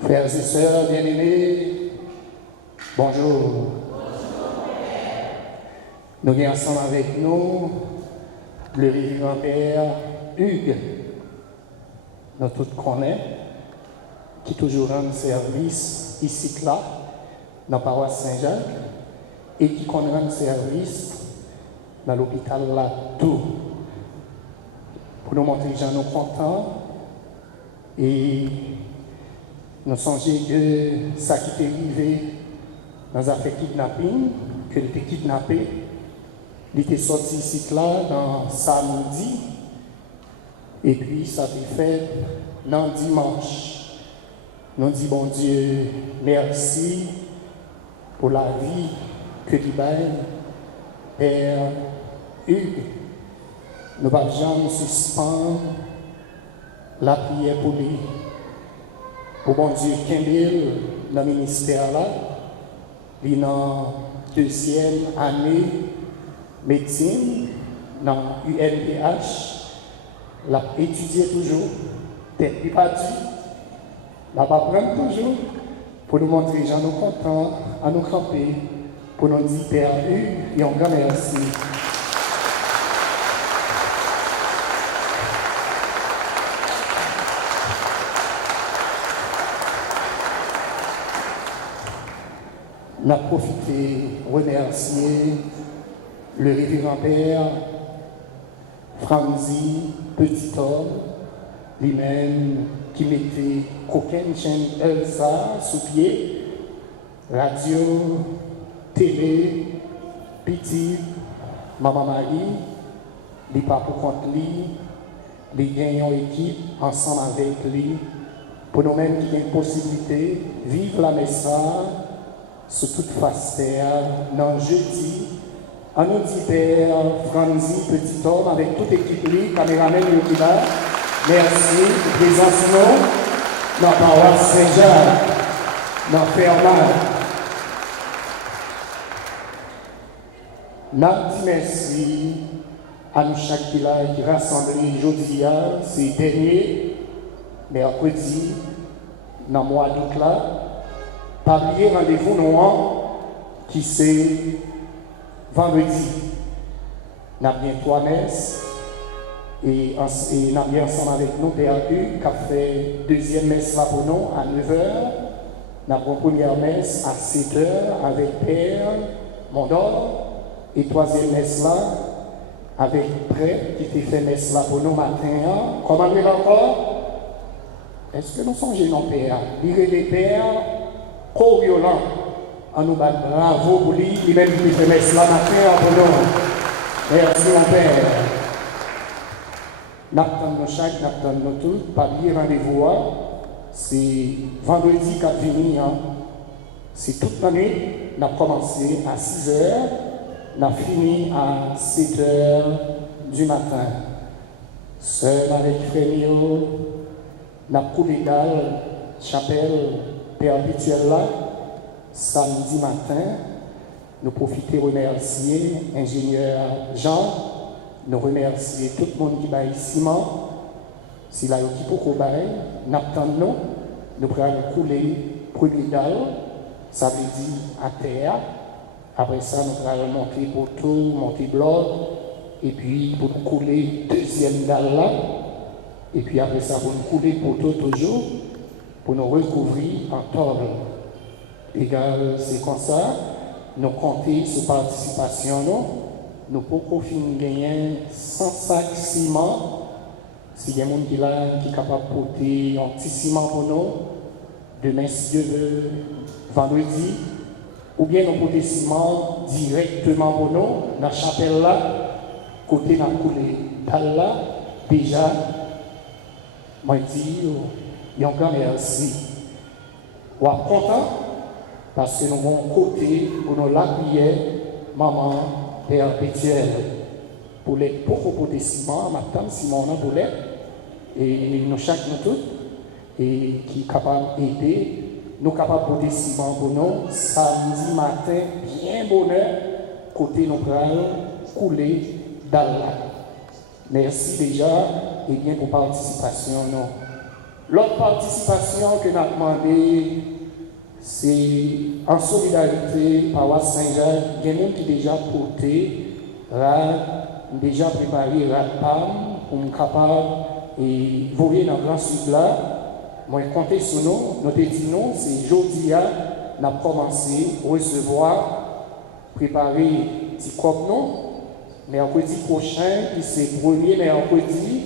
Frères et sœurs bien-aimés, bonjour. Nous sommes ensemble avec nous le révérend Père Hugues, nous tous connaissons, qui toujours rend service ici là, dans la paroisse Saint-Jacques, et qui rend service dans l'hôpital là tout. Pour nous montrer que nous sommes contents et nous songeons que ça qui est arrivé dans l'affaire kidnapping, que était kidnappé, il était sorti ici là dans samedi, et puis ça a été fait dans dimanche. Nous disons bon Dieu, merci pour la vie que tu donnes, Père Hugues. Nous ne pouvons jamais suspendre la prière pour lui. Pour bon Dieu, Kimbel, dans le ministère là, il est dans la 2e année médecine, dans UNPH, il a étudié toujours, tête du parti, il va apprendre toujours, pour nous montrer que nous sommes contents, à nous camper, pour nous dire Père Hugues, et un grand merci. On a profité remercier le révérend Père Franzi Petit-Homme, lui-même qui mettait coquine chaîne Elsa sous pied, radio, télé, petit, maman Marie, il pas pour compte lui, il gagne une équipe ensemble avec lui, pour nous-mêmes qui avons une possibilité de vivre la messe sous toute face terre, dans jeudi, on nous dit Père Franzi Petit-Homme avec toute l'équipe, caméraman qui là. Merci de présence dans la paroisse Saint-Jacques, dans Fermat. Nous disons merci à nous chaque qui rassemblé aujourd'hui, c'est dernier mercredi, dans le mois d'août là. Pas oublier rendez-vous noir qui c'est vendredi. Nous avons bien 3 messes et nous avons bien ensemble avec nous Père Hugues qui a fait 2e messe là pour nous à 9h. Nous avons première messe à 7h avec Père Mondor et 3e messe là avec Prêtre qui fait messe là pour nous matin. Comment nous encore? Est-ce que nous songeons non Père? Lire les Pères co-violent, en nous battre bravo pour lui, lui-même qui fait messe la matin pour nous. Merci mon Père. Nous attendons chaque, nous attendons tous, pas bien rendez-vous, c'est vendredi 4 fini, c'est toute l'année, nous avons commencé à 6h, nous avons fini à 7h du matin. Seul avec Frémio, nous avons coulé dalle, chapelle, perpétuel là, samedi matin, nous profitons remercier l'ingénieur Jean, nous remercier tout le monde qui va ici, si la équipe au Cobaye, nous attendons, nous prenons couler premier dalle, ça veut dire à terre, après ça nous allons monter poteau, monter bloc, et puis pour nous couler 2e dalle là, Et puis après ça, pour nous couler pour tout toujours, pour nous recouvrir en tordre. Égal, c'est comme ça, nous compter sur participation, nous pouvons gagner 100 sacs ciment. Si il y a des gens qui sont capables de porter un petit ciment pour nous, demain, si Dieu veut, vendredi, ou bien nous porter ciment directement pour nous, dans la chapelle là, côté dans le coulé. Là, déjà, moi je dis, il y a un grand merci. Ou à content, parce que nous avons côté pour nous l'appuyer, maman, perpétuelle. Pour les pour des ciments, ma tante Simon pour les, et nous chaque nous tous, et qui est capable d'aider, nous capables de des ciments pour nous, samedi matin, bien bonheur, côté nous prenons couler dans la. Merci déjà, et bien pour participation. L'autre participation que nous avons demandé, c'est en solidarité par Saint-Jacques, il y a des gens qui déjà porté, déjà préparé RAPAM pour nous capable et voler dans le grand sud là. Moi, comptez sur nous, notre dit nous, c'est aujourd'hui, nous avons commencé à recevoir, préparer petit cop nous. Mercredi prochain, qui c'est le premier mercredi,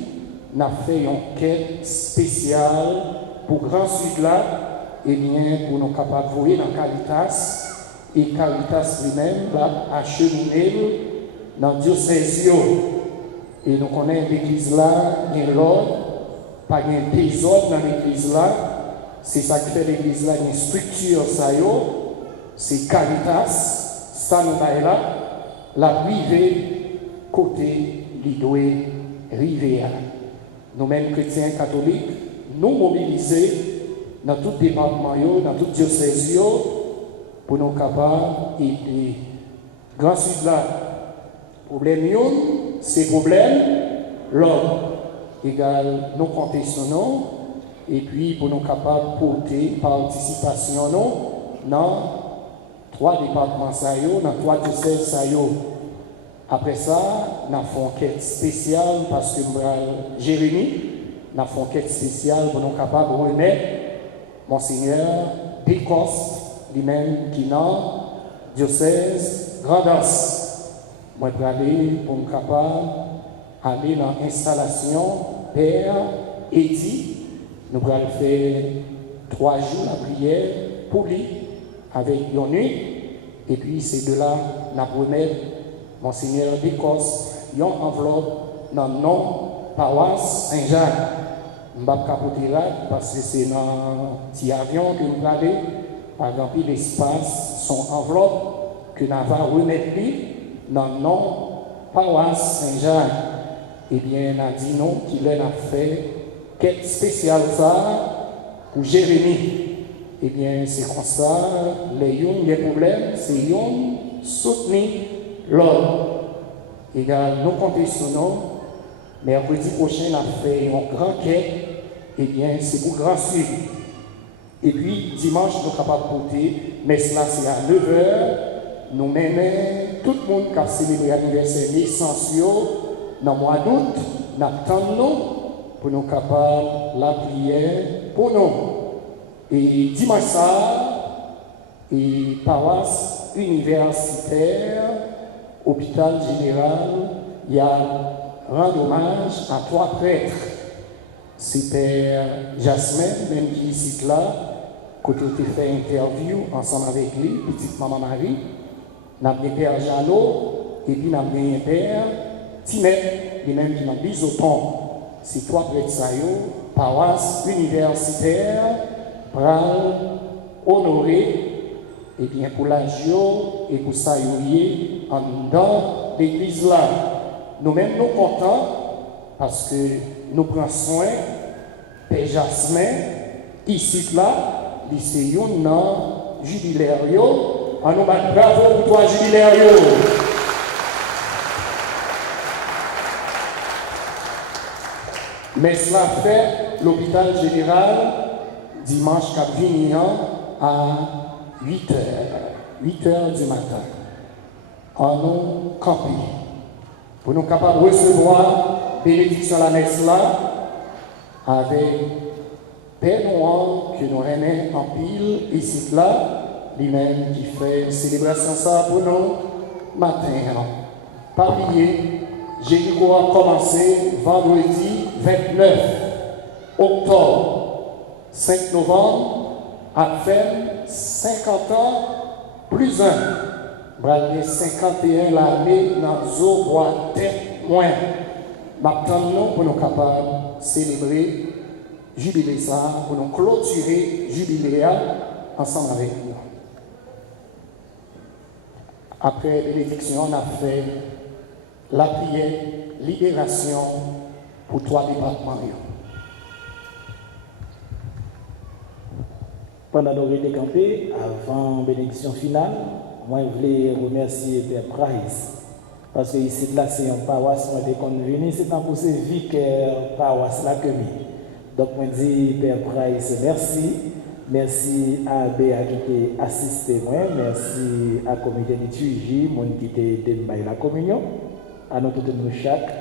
nous avons fait une quête spéciale pour Grand Sud là, et bien pour nous capables de voler dans Caritas, et Caritas lui-même va acheminer dans le diocèse. Et nous connaissons l'église là, il y a l'ordre, pas de désordre dans l'église là, c'est ça qui fait l'église là, une structure, c'est Caritas, ça nous va là, la privée. Côté l'idoué Rivière. Nous-mêmes, chrétiens catholiques, nous mobiliser dans tout département, dans tout diocèse, pour nous capables d'aider. Grand Sud là, problème, c'est problème, l'homme. Égal, nous comptons sur nous, et puis pour nous capables de porter participation dans 3 départements, dans 3 diocèses. Après ça, nous avons une quête spéciale parce que Jérémie, nous avons une quête spéciale pour nous capables de remettre Monseigneur Descostes, lui-même qui est dans le diocèse Grandance. Moi, je vais aller pour nous capables d'aller dans l'installation Père Eddy. Nous allons faire 3 jours la prière pour lui avec une nuit. Et puis, c'est de là nous allons remettre Monseigneur Descostes, une enveloppe dans le nom paroisse Saint-Jacques. Je ne vais pas capoter là parce que c'est dans un petit avion que nous allons, par exemple, l'espace, son enveloppe que nous allons remettre dans le nom paroisse Saint-Jacques. Eh bien, on a dit non qu'il a fait quête spéciale ça pour Jérémie. Eh bien, c'est comme ça, les problèmes, c'est soutenir l'homme. Égal, nous comptons sur nous. Mercredi prochain, on a fait un grand quai. Eh bien, c'est pour Grand Sud. Et puis, dimanche, nous sommes capables de porter. Mais cela, c'est à 9h. Nous menons tout le monde qui a célébré l'anniversaire naissance dans le mois d'août. Nous attendons pour nous capables de la prière pour nous. Et dimanche, ça, et paroisse universitaire, hôpital général, il y a rendre hommage à 3 prêtres. C'est Père Jasmin, même qui est ici là, quand on a fait interview ensemble avec lui, petite maman Marie. Nous avons Père Jeannot, et puis nous avons Père Timet, les mêmes qui ont Bisoton. C'est 3 prêtres, paroisse universitaire, pour honorer. Et bien pour l'agio et pour saluer en dans l'église là. Nous-mêmes nous comptons parce que nous prenons soin Père Jasmin, ici là, lycée dans jubilaire. En nous battre bravo pour toi jubilaire. Mais cela fait l'hôpital général dimanche 4 à 8h du matin, en nous camper, pour nous capables de recevoir bénédiction à la messe là, avec Père Noir que nous remet en pile ici là, lui-même qui fait célébration ça pour nous matin. Pas oublier, Jéricho a commencé vendredi 29 octobre, 5 novembre, à faire 50 ans plus 1. Bralé 51 l'armée dans zo bois tête moins. Maintenant pour nous capables de célébrer jubilé ça, pour nous clôturer jubilé ensemble avec nous. Après l'élection, on a fait la prière, libération pour 3 départements. Pendant nos réunions campées, avant la bénédiction finale, moi je voulais remercier Père Price. Parce que ici, là, c'est une paroisse, moi, dès qu'on est venu, c'est un pour ce vicaire paroisse là que mis. Donc, moi, je dis, Père Price, merci. Merci à Béa qui t'a assisté, moi. Merci à la communauté de Tuigi, mon qui t'a aidé à la communion. À nous tous, nous chaque,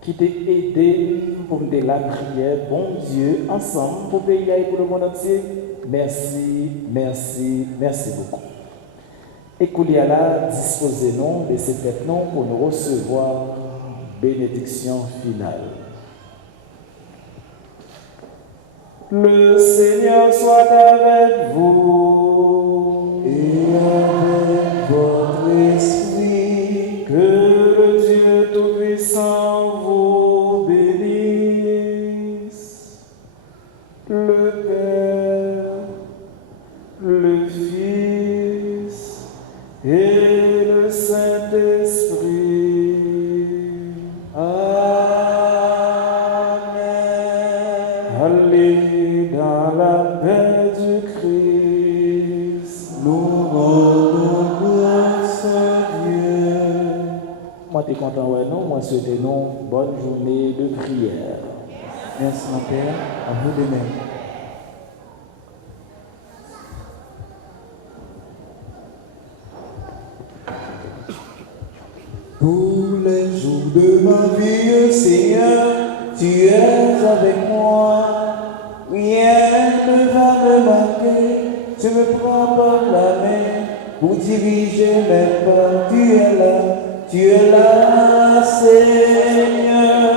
qui t'a aidé pour nous la prière, bon Dieu, ensemble, pour le pays et pour le monde entier. Merci, merci, merci beaucoup. Et Kouliala, disposez-nous de cette fête pour nous recevoir bénédiction finale. Le Seigneur soit avec vous et avec votre esprit. Que le Dieu Tout-Puissant vous bénisse. Le Père, le Fils et le Saint-Esprit. Allez dans la paix du Christ. Nous rendons grâce à Dieu. Moi, je suis content, ouais, non? Moi, souhaitez nous bonne journée de prière. Merci, mon Père, à vous de même. Tous les jours de ma vie, Seigneur, tu es avec moi. Rien ne va me manquer. Tu me prends par la main pour diriger mes pas. Tu es là, Seigneur.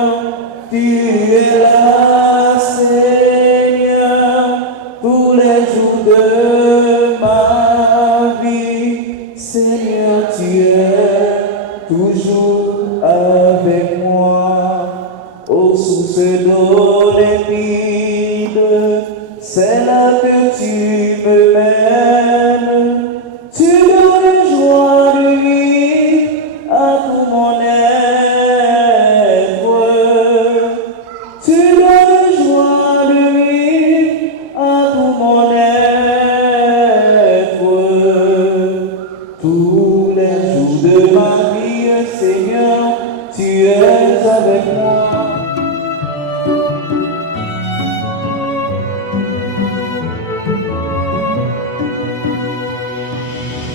Tu es là, Seigneur. Tous les jours de ma vie, Seigneur, tu es toujours avec moi. Ô source d'eau limpide,